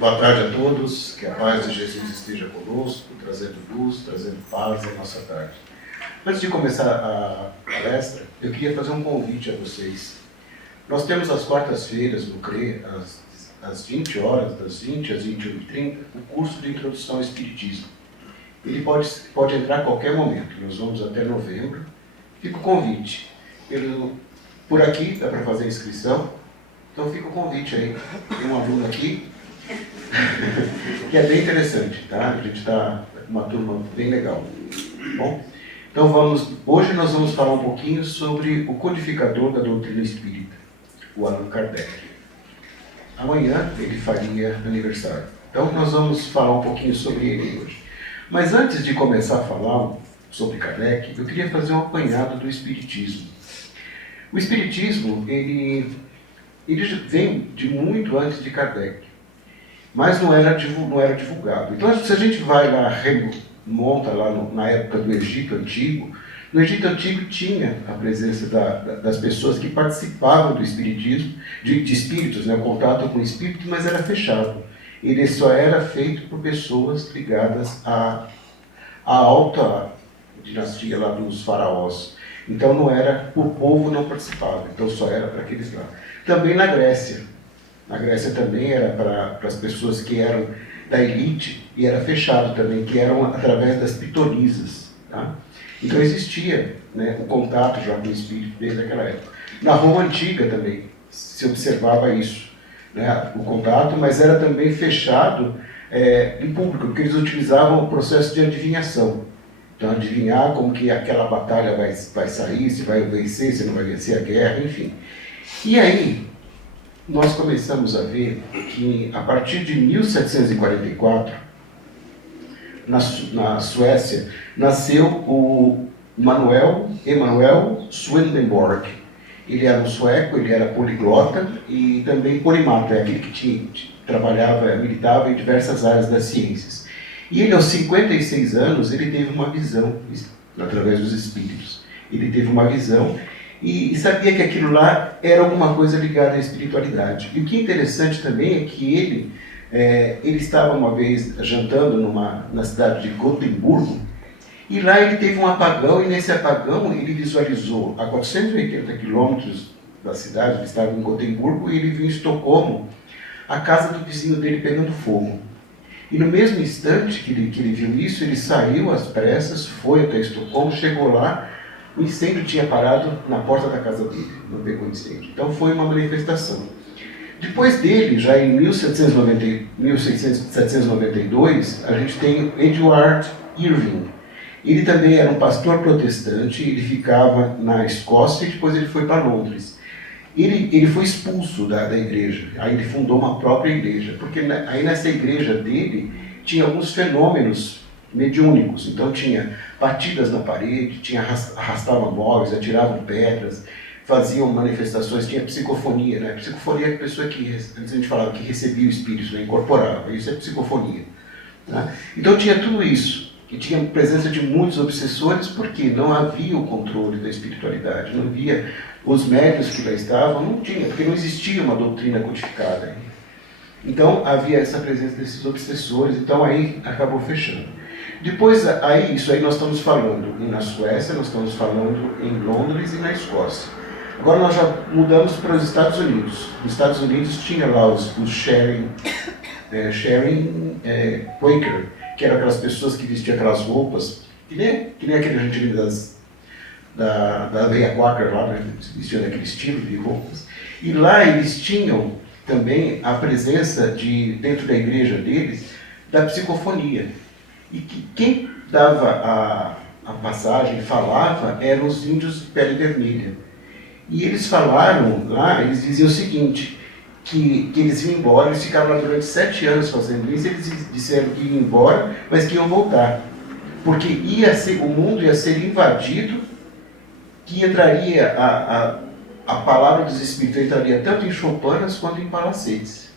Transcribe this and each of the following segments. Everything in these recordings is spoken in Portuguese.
Boa tarde a todos, que a paz de Jesus esteja conosco, trazendo luz, trazendo paz à nossa tarde. Antes de começar a palestra, eu queria fazer um convite a vocês. Nós temos às quartas-feiras no CRE, às 20 horas, das 20 às 21h30, o curso de Introdução ao Espiritismo. Ele pode entrar a qualquer momento, nós vamos até novembro. Fica o convite. Por aqui dá para fazer a inscrição, então fica o convite aí. Tem um aluno aqui, que é bem interessante, tá? A gente está com uma turma bem legal. Bom, então hoje nós vamos falar um pouquinho sobre o codificador da doutrina espírita, o Allan Kardec. Amanhã ele faria aniversário. Então nós vamos falar um pouquinho sobre ele hoje. Mas antes de começar a falar sobre Kardec, eu queria fazer um apanhado do Espiritismo. O Espiritismo, ele vem de muito antes de Kardec, mas não era divulgado. Então, se a gente vai lá, remonta lá na época do Egito Antigo, no Egito Antigo tinha a presença das pessoas que participavam do espiritismo, de espíritos, né, o contato com espíritos, mas era fechado. Ele só era feito por pessoas ligadas à alta dinastia lá dos faraós. Então não era, o povo não participava, então só era para aqueles lá. Também na Grécia. Na Grécia também era para as pessoas que eram da elite, e era fechado também, que eram através das pitonisas. Tá? Então existia, né, o contato já com o espírito desde aquela época. Na Roma Antiga também se observava isso, né, o contato, mas era também fechado em público, porque eles utilizavam o processo de adivinhação. Então, adivinhar como que aquela batalha vai sair, se vai vencer, se não vai vencer a guerra, enfim. E aí, nós começamos a ver que, a partir de 1744, na Suécia, nasceu o Emanuel Swedenborg. Ele era um sueco, ele era poliglota e também polimata, aquele que militava em diversas áreas das ciências. E ele, aos 56 anos, ele teve uma visão, através dos espíritos. Ele teve uma visão e sabia que aquilo lá era alguma coisa ligada à espiritualidade. E o que é interessante também é que ele estava uma vez jantando na cidade de Gotemburgo, e lá ele teve um apagão, e nesse apagão ele visualizou a 480 quilômetros da cidade, ele estava em Gotemburgo, e ele viu em Estocolmo a casa do vizinho dele pegando fogo. E no mesmo instante que ele viu isso, ele saiu às pressas, foi até Estocolmo, chegou lá, o incêndio tinha parado na porta da casa dele, não pegou incêndio. Então foi uma manifestação. Depois dele, já em 1792, a gente tem Edward Irving. Ele também era um pastor protestante, ele ficava na Escócia e depois ele foi para Londres. Ele foi expulso da igreja, aí ele fundou uma própria igreja, porque aí nessa igreja dele tinha alguns fenômenos mediúnicos. Então tinha batidas na parede, arrastavam móveis, atiravam pedras, faziam manifestações, tinha psicofonia, né? Psicofonia é a pessoa que, antes a gente falava que recebia o espírito, né? Incorporava, isso é psicofonia. Tá? Então tinha tudo isso, que tinha presença de muitos obsessores, porque não havia o controle da espiritualidade, não havia os médios que lá estavam, não tinha, porque não existia uma doutrina codificada ainda. Então havia essa presença desses obsessores, então aí acabou fechando. Depois, isso aí nós estamos falando na Suécia, nós estamos falando em Londres e na Escócia. Agora nós já mudamos para os Estados Unidos. Nos Estados Unidos tinha lá os Sharing Quaker, que eram aquelas pessoas que vestiam aquelas roupas, que nem aquele gente da veia Quaker lá, né, vestiam daquele estilo de roupas. E lá eles tinham também a presença dentro da igreja deles, da psicofonia. E quem dava a passagem, falava, eram os índios de pele vermelha. E eles falaram lá, eles diziam o seguinte, que eles iam embora, eles ficaram lá durante 7 anos fazendo isso, eles disseram que iam embora, mas que iam voltar. Porque o mundo ia ser invadido, que entraria a palavra dos espíritos entraria tanto em choupanas quanto em palacetes.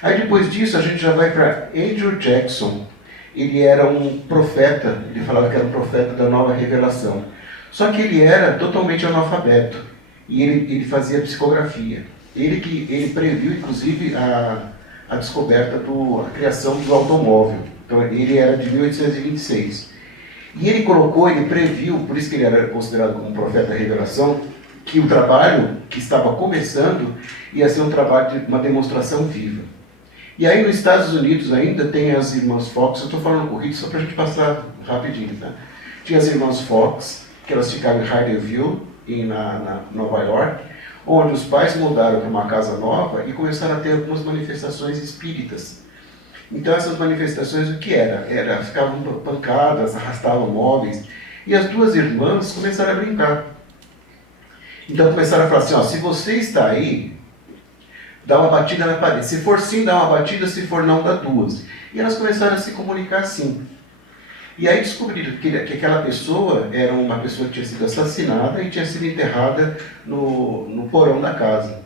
Aí depois disso a gente já vai para Andrew Jackson. Ele era um profeta, ele falava que era um profeta da nova revelação. Só que ele era totalmente analfabeto e ele fazia psicografia. Ele previu inclusive a a descoberta, a criação do automóvel. Então ele era de 1826. E ele previu, por isso que ele era considerado como um profeta da revelação, que o trabalho que estava começando ia ser um trabalho de uma demonstração viva. E aí nos Estados Unidos ainda tem as irmãs Fox, eu estou falando corrido só para a gente passar rapidinho, tá? Tinha as irmãs Fox, que elas ficavam em Hyderville, na Nova York, onde os pais mudaram para uma casa nova e começaram a ter algumas manifestações espíritas. Então essas manifestações o que era? Ficavam pancadas, arrastavam móveis, e as duas irmãs começaram a brincar. Então começaram a falar assim, ó, se você está aí, dá uma batida na parede. Se for sim, dá uma batida, se for não, dá duas. E elas começaram a se comunicar assim. E aí descobriram que aquela pessoa era uma pessoa que tinha sido assassinada e tinha sido enterrada no porão da casa.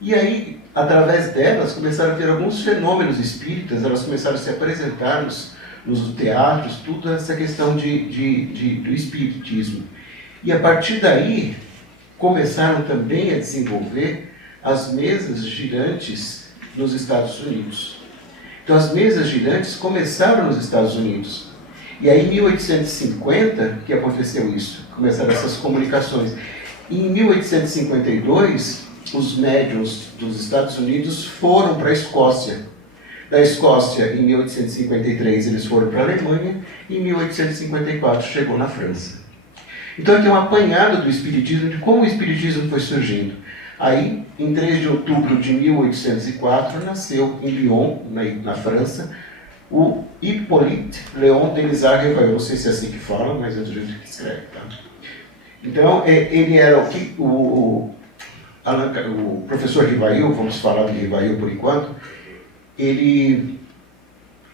E aí, através delas, começaram a ter alguns fenômenos espíritas, elas começaram a se apresentar nos teatros, tudo essa questão do espiritismo. E a partir daí, começaram também a desenvolver as mesas girantes nos Estados Unidos. Então as mesas girantes começaram nos Estados Unidos. E aí em 1850 que aconteceu isso, começaram essas comunicações. E em 1852, os médiuns dos Estados Unidos foram para a Escócia. Da Escócia, em 1853, eles foram para a Alemanha, e em 1854 chegou na França. Então aqui é um apanhado do Espiritismo, de como o Espiritismo foi surgindo. Aí, em 3 de outubro de 1804, nasceu em Lyon, na França, o Hippolyte Léon Denisard Rivail. Não sei se é assim que fala, mas é do jeito que escreve. Tá? Então, ele era o professor Rivail, vamos falar de Rivail por enquanto, ele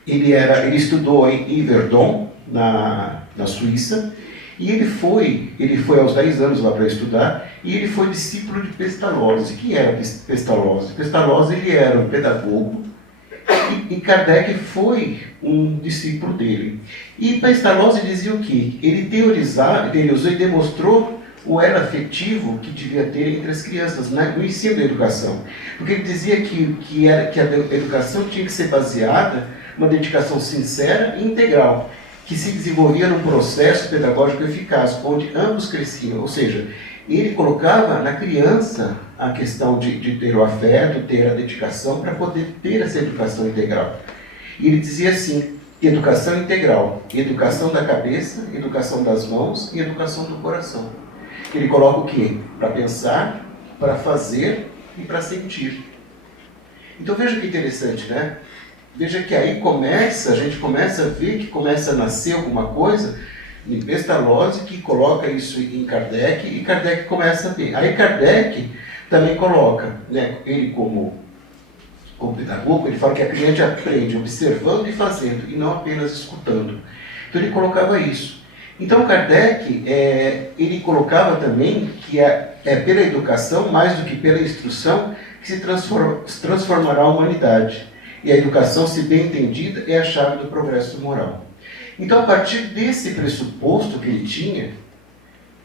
estudou em Yverdon, na Suíça, e ele foi aos 10 anos lá para estudar, e ele foi discípulo de Pestalozzi. Quem era Pestalozzi? Pestalozzi ele era um pedagogo, e Kardec foi um discípulo dele. E Pestalozzi dizia o quê? Ele teorizou e demonstrou o elo afetivo que devia ter entre as crianças, no ensino da educação. Porque ele dizia que a educação tinha que ser baseada numa dedicação sincera e integral, que se desenvolvia num processo pedagógico eficaz, onde ambos cresciam. Ou seja, ele colocava na criança a questão de ter o afeto, ter a dedicação, para poder ter essa educação integral. E ele dizia assim, educação integral, educação da cabeça, educação das mãos e educação do coração. Ele coloca o quê? Para pensar, para fazer e para sentir. Então veja que interessante, né? Veja que aí a gente começa a ver que começa a nascer alguma coisa em Pestalozzi, que coloca isso em Kardec, e Kardec começa a ver. Aí Kardec também coloca, né, ele como pedagogo, ele fala que a criança aprende observando e fazendo, e não apenas escutando. Então ele colocava isso. Então Kardec, ele colocava também que é pela educação, mais do que pela instrução, que se transformará a humanidade. E a educação, se bem entendida, é a chave do progresso moral. Então, a partir desse pressuposto que ele tinha,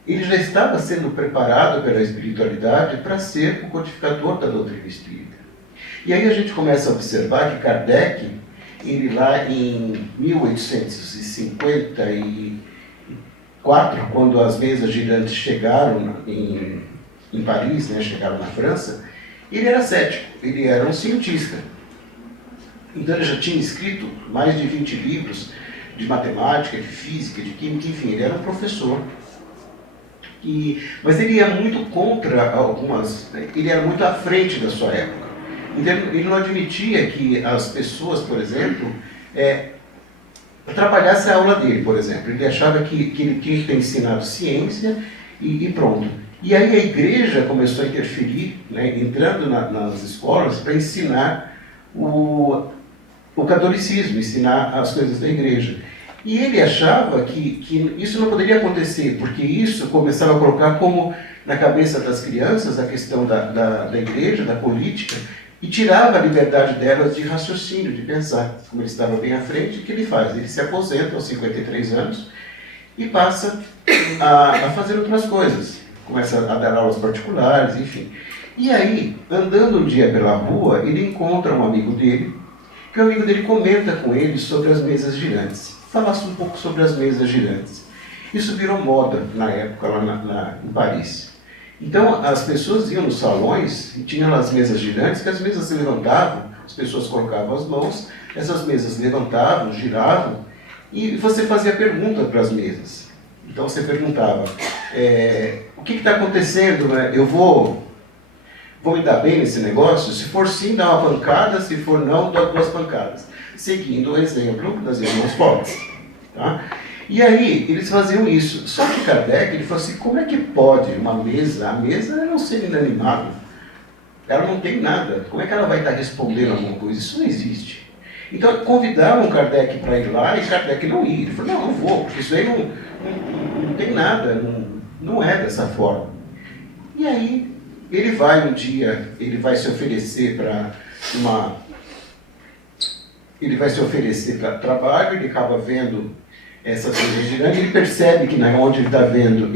ele já estava sendo preparado pela espiritualidade para ser o codificador da doutrina espírita. E aí a gente começa a observar que Kardec, ele lá em 1854, quando as mesas girantes chegaram em Paris, né, chegaram na França, ele era cético, ele era um cientista. Então ele já tinha escrito mais de 20 livros de matemática, de física, de química, enfim, ele era um professor. Mas ele ia muito contra ele era muito à frente da sua época. Então ele não admitia que as pessoas, por exemplo, trabalhassem a aula dele, por exemplo. Ele achava que ele tinha que ter ensinado ciência e pronto. E aí a igreja começou a interferir, né, entrando nas escolas para ensinar o catolicismo, ensinar as coisas da igreja. E ele achava que isso não poderia acontecer, porque isso começava a colocar como na cabeça das crianças a questão da igreja, da política, e tirava a liberdade delas de raciocínio, de pensar. Como ele estava bem à frente, o que ele faz? Ele se aposenta aos 53 anos e passa a fazer outras coisas. Começa a dar aulas particulares, enfim. E aí, andando um dia pela rua, ele encontra um amigo dele, que o amigo dele comenta com ele sobre as mesas girantes. Falasse um pouco sobre as mesas girantes. Isso virou moda na época lá em Paris. Então as pessoas iam nos salões e tinham lá as mesas girantes, que as mesas se levantavam, as pessoas colocavam as mãos, essas mesas levantavam, giravam, e você fazia pergunta para as mesas. Então você perguntava, o que está acontecendo? Né? Eu vou me dar bem nesse negócio? Se for sim, dá uma pancada, se for não, dá 2 pancadas. Seguindo o exemplo das irmãs fortes. Tá? E aí, eles faziam isso. Só que Kardec, ele falou assim, como é que pode uma mesa, a mesa é um ser inanimado, ela não tem nada, como é que ela vai estar respondendo alguma coisa? Isso não existe. Então, convidaram Kardec para ir lá e Kardec não ia. Ele falou, não vou, porque isso aí não tem nada, não é dessa forma. E aí, ele vai um dia, ele vai se oferecer para ele vai se oferecer para trabalho, ele acaba vendo essa coisa girando, ele percebe que onde ele está vendo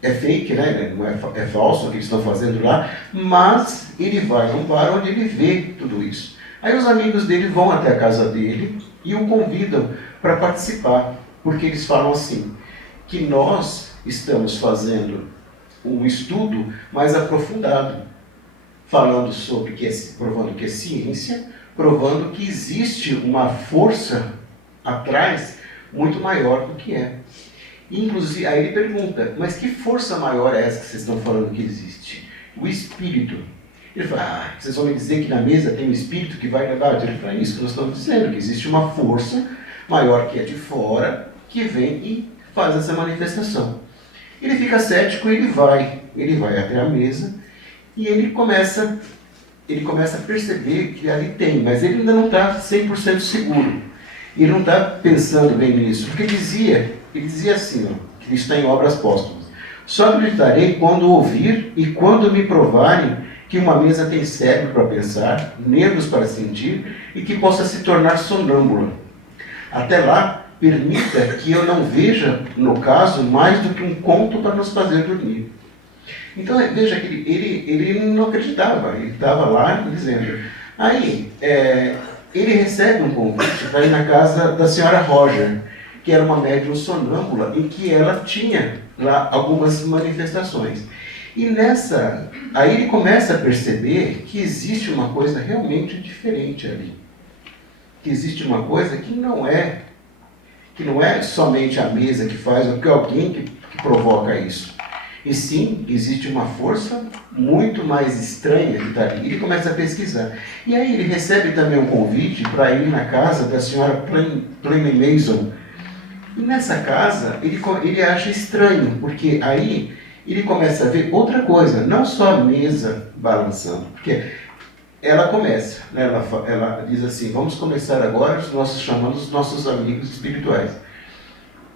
é fake, né? Não é falso o que eles estão fazendo lá, mas ele vai num bar onde ele vê tudo isso. Aí os amigos dele vão até a casa dele e o convidam para participar, porque eles falam assim, que nós estamos fazendo um estudo mais aprofundado, falando sobre provando que é ciência, provando que existe uma força atrás muito maior do que é. Inclusive, aí ele pergunta, mas que força maior é essa que vocês estão falando que existe? O espírito. Ele fala, vocês vão me dizer que na mesa tem um espírito que vai levar? Ele fala, isso que nós estamos dizendo, que existe uma força maior que é de fora, que vem e faz essa manifestação. Ele fica cético e ele vai até a mesa e ele começa a perceber que ali tem, mas ele ainda não está 100% seguro. Ele não está pensando bem nisso, porque ele dizia assim, ó, que isso está em Obras Póstumas. Só acreditarei quando ouvir e quando me provarem que uma mesa tem cérebro para pensar, nervos para sentir e que possa se tornar sonâmbula. Até lá, permita que eu não veja, no caso, mais do que um conto para nos fazer dormir. Então, veja que ele não acreditava, ele estava lá dizendo. Aí, ele recebe um convite para ir na casa da senhora Roger, que era uma médium sonâmbula, em que ela tinha lá algumas manifestações. E aí ele começa a perceber que existe uma coisa realmente diferente ali. Que existe uma coisa que não é somente a mesa que faz, ou que alguém que provoca isso. E sim, existe uma força muito mais estranha que está ali. Ele começa a pesquisar. E aí ele recebe também um convite para ir na casa da senhora Pliny Mason. E nessa casa, ele acha estranho, porque aí ele começa a ver outra coisa, não só a mesa balançando. Porque ela começa, né? Ela diz assim, vamos começar agora chamando os nossos amigos espirituais.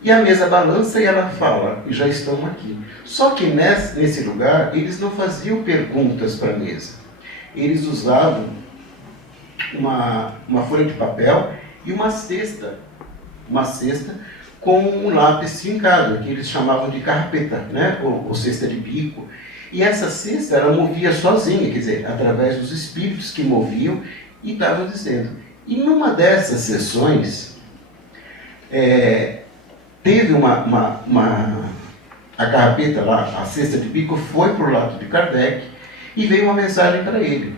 E a mesa balança e ela fala, e já estamos aqui. Só que nesse lugar, eles não faziam perguntas para a mesa. Eles usavam uma folha de papel e uma cesta com um lápis fincado, que eles chamavam de carpeta, né? ou cesta de bico. E essa cesta, ela movia sozinha, quer dizer, através dos espíritos que moviam e estavam dizendo. E numa dessas sessões, teve a carpeta lá, a cesta de bico, foi para o lado de Kardec e veio uma mensagem para ele,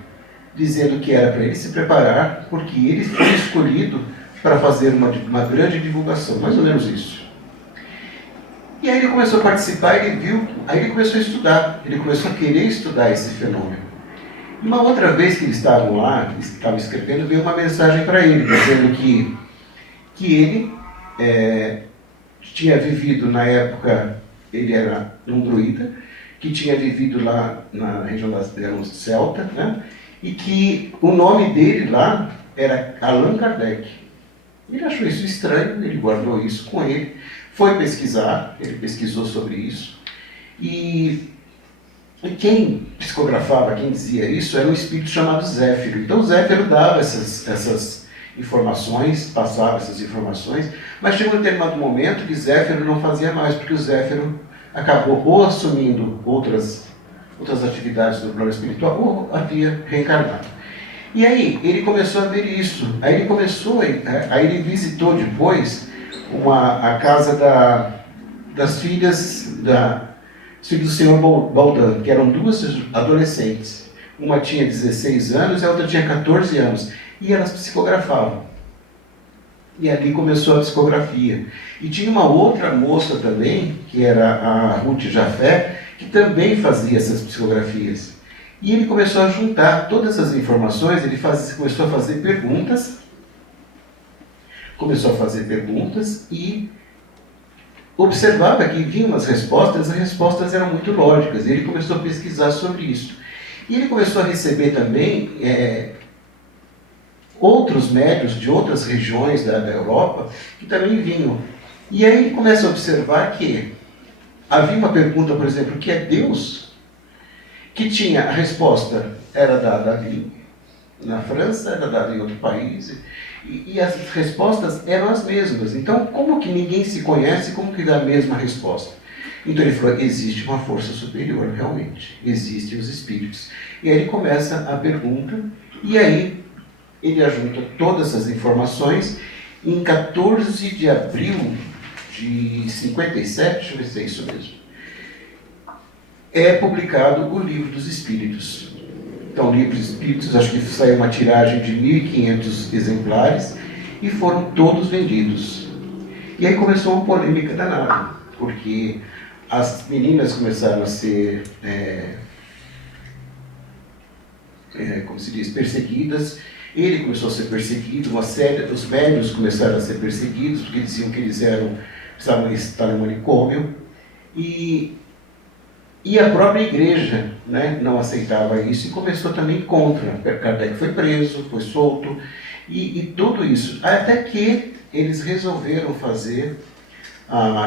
dizendo que era para ele se preparar, porque ele foi escolhido para fazer uma grande divulgação, mais ou menos isso. E aí ele começou a participar, aí ele começou a estudar, ele começou a querer estudar esse fenômeno. E uma outra vez que eles estavam lá, eles estavam escrevendo, veio uma mensagem para ele, dizendo que ele tinha vivido na época, ele era um druida, que tinha vivido lá na região da Celta, né? E que o nome dele lá era Allan Kardec. Ele achou isso estranho, ele guardou isso com ele, foi pesquisar, ele pesquisou sobre isso, e quem psicografava, quem dizia isso, era um espírito chamado Zéfiro. Então Zéfiro dava essas informações, passava essas informações, mas chegou um determinado momento que Zéfiro não fazia mais, porque o Zéfiro acabou ou assumindo outras outras atividades do plano espiritual, ou havia reencarnado. E aí ele começou a ver isso. Aí ele visitou depois a casa das filhas do senhor Baldan, que eram duas adolescentes. Uma tinha 16 anos e a outra tinha 14 anos. E elas psicografavam. E ali começou a psicografia. E tinha uma outra moça também, que era a Ruth Jafé, que também fazia essas psicografias. E ele começou a juntar todas essas informações, começou a fazer perguntas, e observava que vinham as respostas eram muito lógicas, e ele começou a pesquisar sobre isso. E ele começou a receber também outros médiuns de outras regiões da Europa que também vinham. E aí ele começa a observar que havia uma pergunta, por exemplo, o que é Deus? Que tinha a resposta, era dada ali na França, era dada em outro país, e as respostas eram as mesmas. Então, como que ninguém se conhece, como que dá a mesma resposta? Então ele falou, existe uma força superior, realmente. Existem os espíritos. E aí ele começa a pergunta, e aí ele ajunta todas essas informações. Em 14 de abril de 57, deixa eu ver se é isso mesmo, é publicado o Livro dos Espíritos. Então, o Livro dos Espíritos, acho que saiu uma tiragem de 1.500 exemplares e foram todos vendidos. E aí começou uma polêmica danada, porque as meninas começaram a ser, como se diz, perseguidas. Ele começou a ser perseguido, os médiuns começaram a ser perseguidos, porque diziam que eles precisavam estar no manicômio. E a própria igreja, né, não aceitava isso e começou também contra. Kardec foi preso, foi solto, e tudo isso. Até que eles resolveram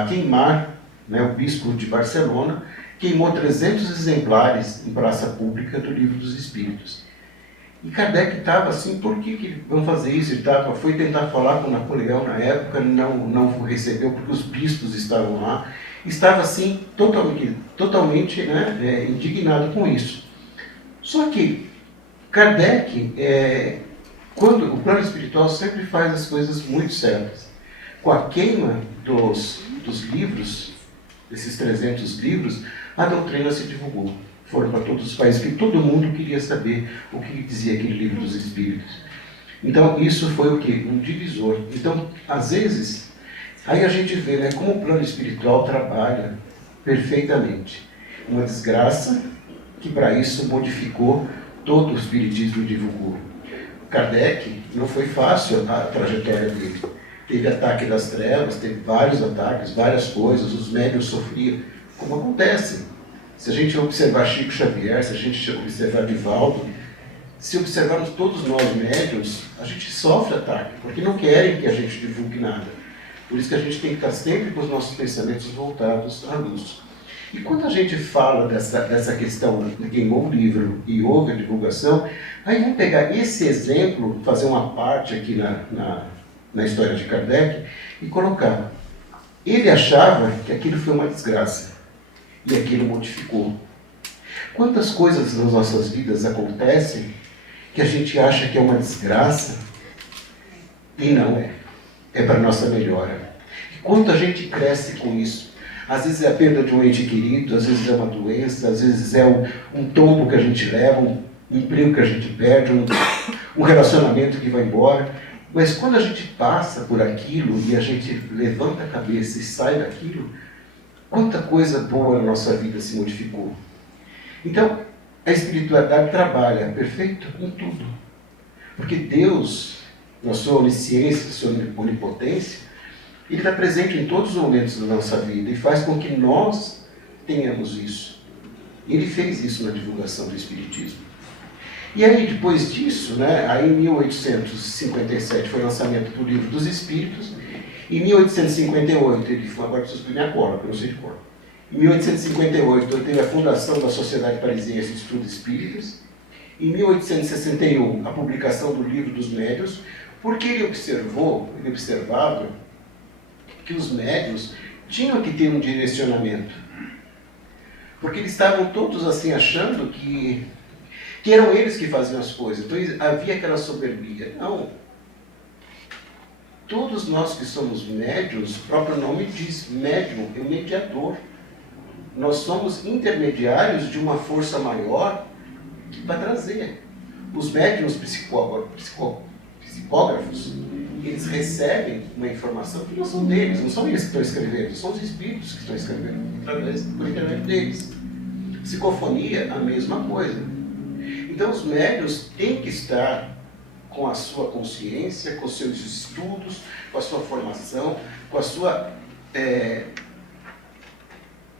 queimar, né, o bispo de Barcelona queimou 300 exemplares em praça pública do Livro dos Espíritos. E Kardec estava assim, por que vão fazer isso? Ele foi tentar falar com Napoleão na época, não recebeu porque os bispos estavam lá. Estava assim, totalmente indignado com isso. Só que Kardec, quando o plano espiritual sempre faz as coisas muito certas. Com a queima dos livros, desses 300 livros, a doutrina se divulgou. Foram para todos os países, que todo mundo queria saber o que dizia aquele Livro dos Espíritos. Então, isso foi o quê? Um divisor. Então, às vezes, aí a gente vê, né, como o plano espiritual trabalha perfeitamente. Uma desgraça que, para isso, modificou todo o espiritismo e divulgou. Kardec, não foi fácil a trajetória dele. Teve ataque das trevas, teve vários ataques, várias coisas, os médiuns sofriam, como acontece. Se a gente observar Chico Xavier, se a gente observar Divaldo, se observarmos todos nós médiuns, a gente sofre ataque, porque não querem que a gente divulgue nada. Por isso que a gente tem que estar sempre com os nossos pensamentos voltados à luz. E quando a gente fala dessa questão de queimou o livro e houve a divulgação, aí vamos pegar esse exemplo, fazer uma parte aqui na história de Kardec e colocar. Ele achava que aquilo foi uma desgraça. E aquilo modificou. Quantas coisas nas nossas vidas acontecem que a gente acha que é uma desgraça e não é. É para a nossa melhora. E quanto a gente cresce com isso. Às vezes é a perda de um ente querido, às vezes é uma doença, às vezes é um tombo que a gente leva, um emprego que a gente perde, um relacionamento que vai embora. Mas quando a gente passa por aquilo e a gente levanta a cabeça e sai daquilo, quanta coisa boa na nossa vida se modificou. Então, a espiritualidade trabalha, perfeito, em tudo. Porque Deus, na sua onisciência, na sua onipotência, Ele está presente em todos os momentos da nossa vida e faz com que nós tenhamos isso. Ele fez isso na divulgação do Espiritismo. E aí, depois disso, né, aí em 1857 foi o lançamento do Livro dos Espíritos. Em 1858, ele foi, agora preciso subir minha cola, porque eu não sei de cor. Em 1858, teve a fundação da Sociedade Parisiense de Estudos Espíritas. Em 1861, a publicação do Livro dos Médiuns, porque ele observava que os médiuns tinham que ter um direcionamento. Porque eles estavam todos assim achando que eram eles que faziam as coisas. Então havia aquela soberbia. Não. Todos nós que somos médiuns, o próprio nome diz, médium é o mediador. Nós somos intermediários de uma força maior que vai trazer. Os médiuns psicógrafos, eles recebem uma informação que não são deles, não são eles que estão escrevendo, são os espíritos que estão escrevendo, por intermédio deles. Psicofonia, a mesma coisa. Então os médiuns têm que estar com a sua consciência, com os seus estudos, com a sua formação, com a sua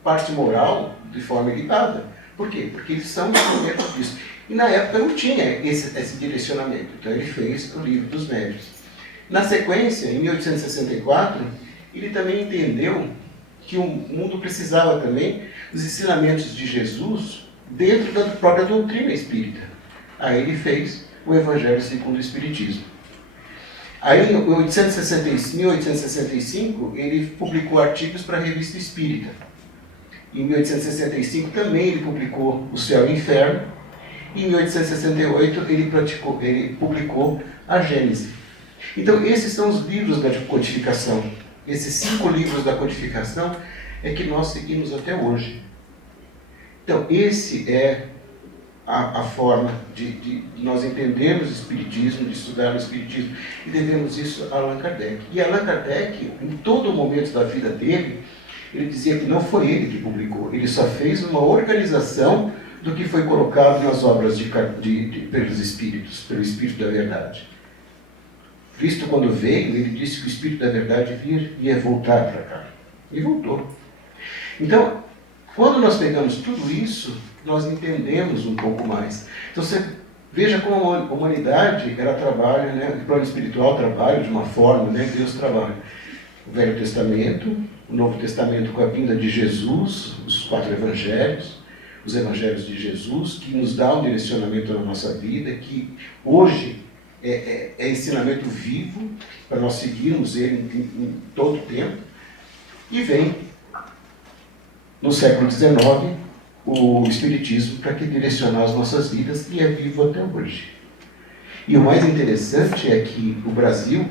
parte moral de forma ilibada. Por quê? Porque eles são instrumentos disso. E na época não tinha esse direcionamento. Então ele fez o Livro dos Médiuns. Na sequência, em 1864, ele também entendeu que o mundo precisava também dos ensinamentos de Jesus dentro da própria doutrina espírita. Aí ele fez o Evangelho segundo o Espiritismo. Aí, em 1865, ele publicou artigos para a Revista Espírita. Em 1865 também ele publicou O Céu e o Inferno. E em 1868 ele publicou a Gênese. Então esses são os livros da codificação. Esses 5 livros da codificação é que nós seguimos até hoje. Então esse é a forma de nós entendermos o Espiritismo, de estudar o Espiritismo. E devemos isso a Allan Kardec. E Allan Kardec, em todo momento da vida dele, ele dizia que não foi ele que publicou. Ele só fez uma organização do que foi colocado nas obras pelos Espíritos, pelo Espírito da Verdade. Cristo, quando veio, ele disse que o Espírito da Verdade ia voltar para cá. E voltou. Então, quando nós pegamos tudo isso, nós entendemos um pouco mais. Então, você veja como a humanidade, ela trabalha, né? O plano espiritual trabalha de uma forma, né? Deus trabalha. O Velho Testamento, o Novo Testamento com a vinda de Jesus, os 4 Evangelhos, os Evangelhos de Jesus, que nos dá um direcionamento na nossa vida, que hoje é ensinamento vivo, para nós seguirmos ele em todo o tempo. E vem, no século XIX, o Espiritismo para que direcionar as nossas vidas, e é vivo até hoje. E o mais interessante é que o Brasil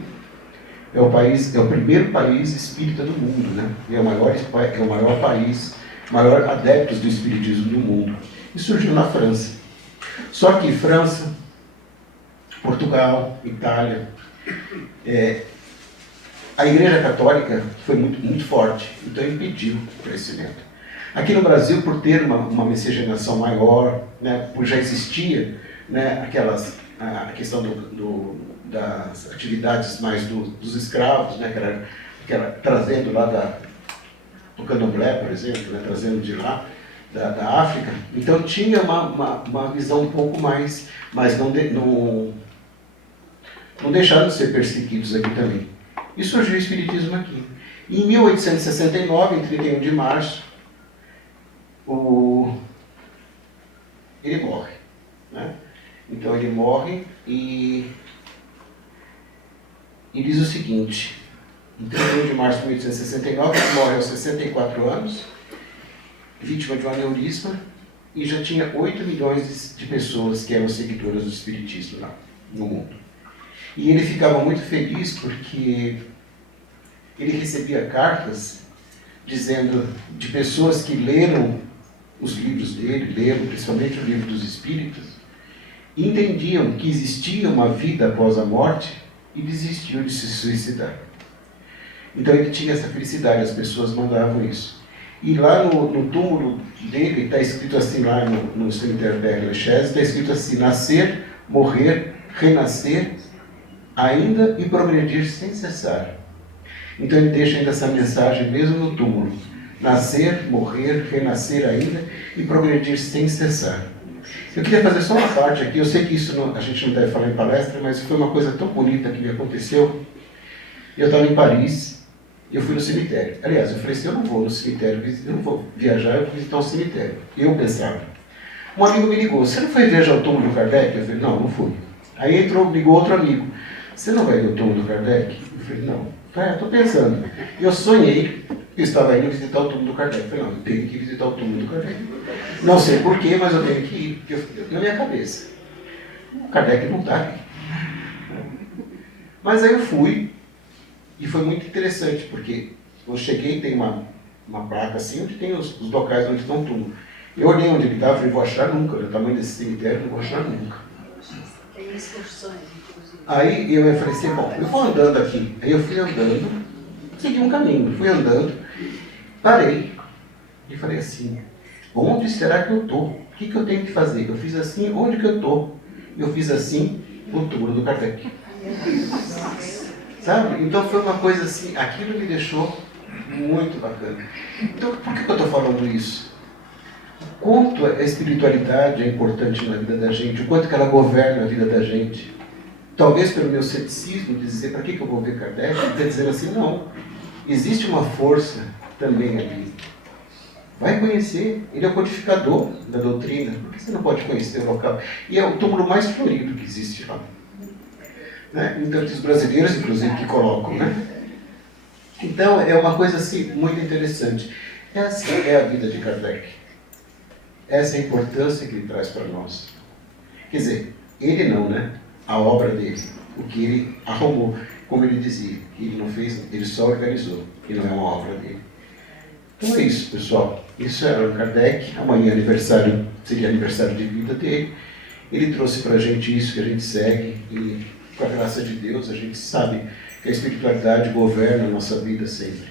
é o primeiro país espírita do mundo, né? É o maior país, maior adeptos do espiritismo do mundo. E surgiu na França. Só que França, Portugal, Itália, a Igreja Católica foi muito, muito forte, então impediu o crescimento. Aqui no Brasil, por ter uma miscigenação maior, né, por já existia, né, a questão das atividades mais dos escravos, né, que era trazendo lá do Candomblé, por exemplo, né, trazendo de lá, da África. Então tinha uma visão um pouco mais, mas não deixaram de ser perseguidos aqui também. E surgiu o Espiritismo aqui. E em 1869, em 31 de março, ele morre, né? Então ele morre e diz o seguinte: em 31 de março de 1869, ele morre aos 64 anos, vítima de um aneurisma, e já tinha 8 milhões de pessoas que eram seguidoras do Espiritismo lá no mundo. E ele ficava muito feliz porque ele recebia cartas dizendo de pessoas que leram os livros dele, leram principalmente o Livro dos Espíritos, e entendiam que existia uma vida após a morte e desistiam de se suicidar. Então ele tinha essa felicidade, as pessoas mandavam isso. E lá no túmulo dele está escrito assim, lá no cemitério da Lachaise, está escrito assim: nascer, morrer, renascer, ainda e progredir sem cessar. Então ele deixa ainda essa mensagem mesmo no túmulo: nascer, morrer, renascer ainda e progredir sem cessar. Eu queria fazer só uma parte aqui. Eu sei que isso a gente não deve falar em palestra, mas foi uma coisa tão bonita que me aconteceu. Eu estava em Paris e eu fui no cemitério. Aliás, eu falei assim: eu não vou no cemitério, eu não vou viajar, eu vou visitar um cemitério. Eu pensava. Um amigo me ligou: você não foi viajar ao túmulo do Kardec? Eu falei: não fui. Aí ligou outro amigo: você não vai ver o túmulo do Kardec? Eu falei: não. Estou pensando. Eu sonhei Eu estava indo visitar o túmulo do Kardec. Eu falei, não, eu tenho que visitar o túmulo do Kardec. Não sei porquê, mas eu tenho que ir, porque na minha cabeça. O Kardec não está aqui. Mas aí eu fui, e foi muito interessante, porque eu cheguei, tem uma placa assim, onde tem os locais onde estão túmulos. Eu olhei onde ele estava e falei, vou achar nunca, no tamanho desse cemitério, não vou achar nunca. Tem excursões, inclusive. Aí eu falei assim, bom, eu vou andando aqui. Aí eu fui andando, segui um caminho, fui andando, parei e falei assim, onde será que eu estou? O que eu tenho que fazer? Eu fiz assim, onde que eu estou? Eu fiz assim, no túmulo do Kardec. Sabe? Então foi uma coisa assim, aquilo me deixou muito bacana. Então por que eu estou falando isso? O quanto a espiritualidade é importante na vida da gente, o quanto que ela governa a vida da gente. Talvez pelo meu ceticismo de dizer, para que eu vou ver Kardec? Ele dizer assim, não, existe uma força também ali. Vai conhecer, ele é o codificador da doutrina, por que você não pode conhecer o local? E é o túmulo mais florido que existe lá. Né? Então, os brasileiros, inclusive, que colocam, né? Então, é uma coisa assim, muito interessante. Essa é a vida de Kardec. Essa é a importância que ele traz para nós. Quer dizer, ele não, né? A obra dele, o que ele arrumou, como ele dizia, que ele não fez, ele só organizou, que não é uma obra dele. Então é isso, pessoal. Isso era o Kardec. Amanhã seria aniversário de vida dele. Ele trouxe para a gente isso que a gente segue e, com a graça de Deus, a gente sabe que a espiritualidade governa a nossa vida sempre.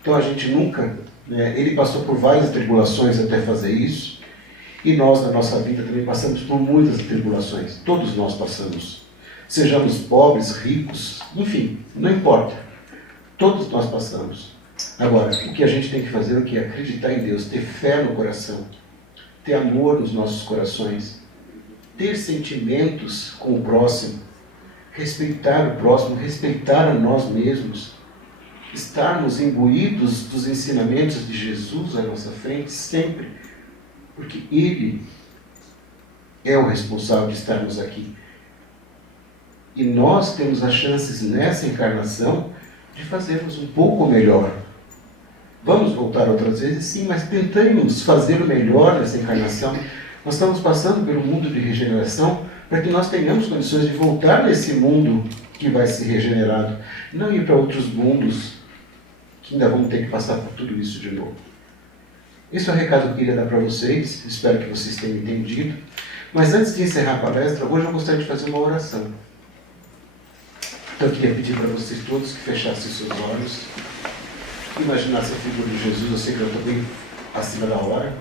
Então a gente nunca, né, ele passou por várias tribulações até fazer isso, e nós na nossa vida também passamos por muitas tribulações. Todos nós passamos. Sejamos pobres, ricos, enfim, não importa. Todos nós passamos. Agora, o que a gente tem que fazer é acreditar em Deus, ter fé no coração, ter amor nos nossos corações, ter sentimentos com o próximo, respeitar o próximo, respeitar a nós mesmos, estarmos imbuídos dos ensinamentos de Jesus à nossa frente sempre, porque Ele é o responsável de estarmos aqui. E nós temos as chances nessa encarnação de fazermos um pouco melhor. Vamos voltar outras vezes, sim, mas tentamos fazer o melhor nessa encarnação. Nós estamos passando pelo mundo de regeneração para que nós tenhamos condições de voltar nesse mundo que vai ser regenerado. Não ir para outros mundos que ainda vamos ter que passar por tudo isso de novo. Esse é o recado que eu queria dar para vocês. Espero que vocês tenham entendido. Mas antes de encerrar a palestra, hoje eu gostaria de fazer uma oração. Então eu queria pedir para vocês todos que fechassem seus olhos, imaginassem a figura de Jesus. Eu sei que eu estou bem acima da hora,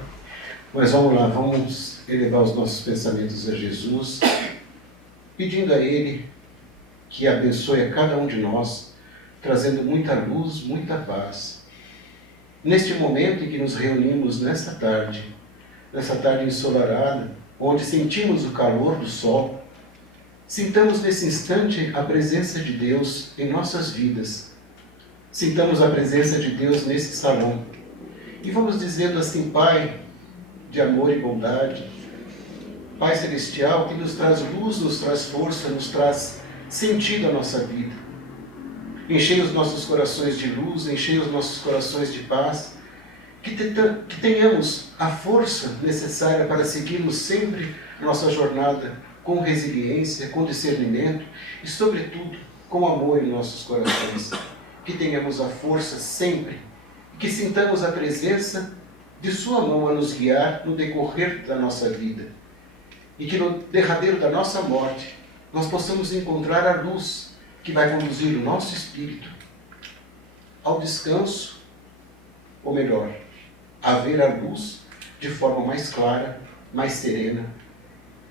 mas vamos lá, vamos elevar os nossos pensamentos a Jesus, pedindo a Ele que abençoe a cada um de nós, trazendo muita luz, muita paz. Neste momento em que nos reunimos nessa tarde ensolarada, onde sentimos o calor do sol, sintamos nesse instante a presença de Deus em nossas vidas. Sintamos a presença de Deus nesse salão. E vamos dizendo assim, Pai de amor e bondade, Pai Celestial, que nos traz luz, nos traz força, nos traz sentido à nossa vida. Enchei os nossos corações de luz, enchei os nossos corações de paz, que tenhamos a força necessária para seguirmos sempre a nossa jornada com resiliência, com discernimento e, sobretudo, com amor em nossos corações. Que tenhamos a força sempre, que sintamos a presença de Sua mão a nos guiar no decorrer da nossa vida. E que no derradeiro da nossa morte nós possamos encontrar a luz que vai conduzir o nosso espírito ao descanso, ou melhor, a ver a luz de forma mais clara, mais serena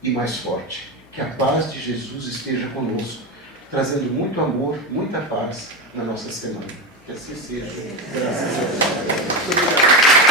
e mais forte. Que a paz de Jesus esteja conosco, trazendo muito amor, muita paz na nossa semana. Que assim seja. Graças a Deus. Muito obrigado.